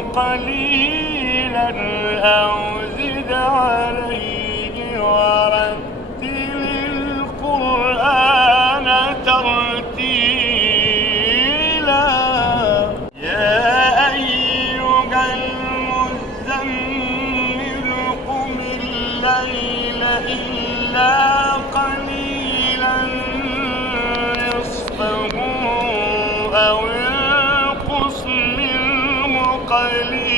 قليلا أو زد عليه ورتل القرآن ترتيلا. يا أيها المزمل قم الليل إلا قليلا نصفه أو انقص منه قليلا